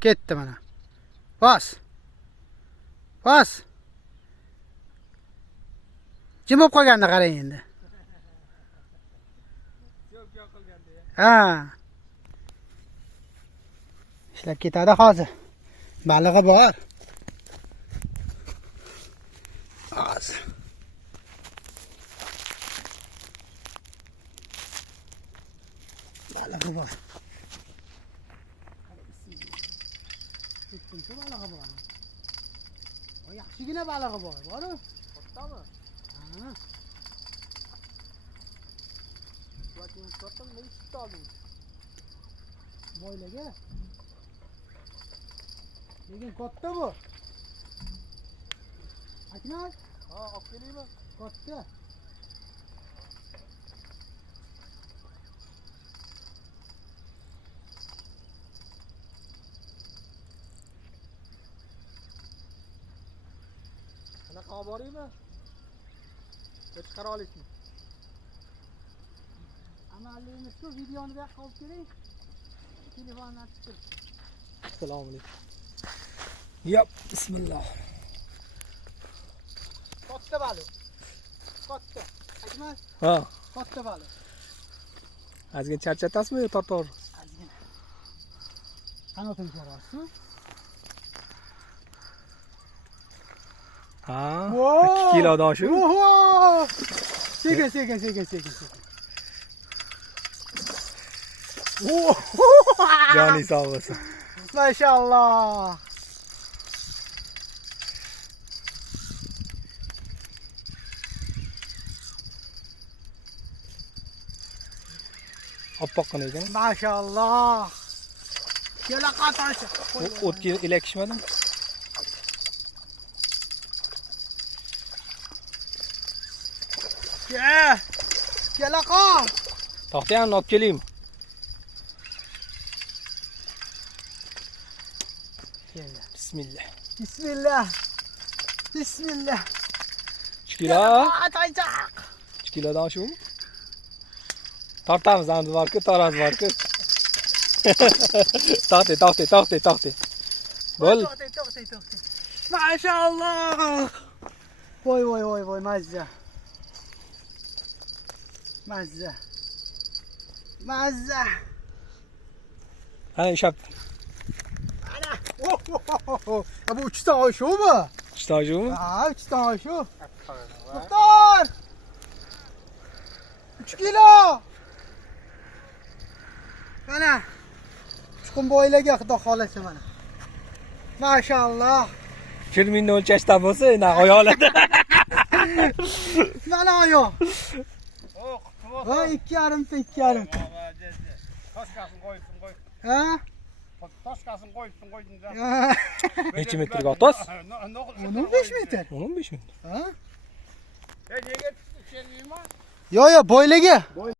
Ketdi mana. Bas. Bas. Jim bo'lib qolganda qarang endi. Ha. Ishlab ketadi hozir. Balig'i bor. Hozir. Balig'i bor. Ketdim balig'i bor. O yaxshigina balig'i bor. Bor-ku. Kattami? Ha. Vakin katta nima ish olding? Boylaga. Lekin katta bu. Akmal? Ha, olib kelaymi? Katta. Qanaqa olib boraymi? Chiqara olasizmi? Amallaymiz shu videoni bu yoqqa olib keling. Telefonni ochib. Assalomu alaykum. Yop, bismillah. Katta baliq. Katta. Akmal? Ha. Katta baliq. Ozgina charchatasizmi, totor? Ozgina. Qanotini ko'rasizmi? Ha, 2 kilodan shu. Sekin. Joni sog' bo'lsin. Mashallah. Oppoqqina ekan. Mashallah. Kela qatoshi. O'tga ilakishmadimi? Kela qol. To'xtang, olib kelaymi? Bismillah. 3 kilo. Ataycaq. 3 kilodan shumi? Tortamiz, hamda borku, taroz borku. To'xta. Bo'l. To'xta. Mashallah. Voy, mazza. Ana ishab. Bu 3 ta oy shumi? 3 ta shumi? Ha, 3 ta oy shu. To'xtar. 3 kilo. Mana. Chiqim boylarga xudo xolasa mana. Mashallah. Kirminni o'lchashdan bo'lsa, ana oyoqlarda. Mana oyoq. Ha, 2,5. Toshkasini qo'yibsin. Ha? Toshkasini qo'yibsin. Necha metrga otas? 15 metr. 15 metr. Ha? Nega tushirmayman? Yo, boylaga.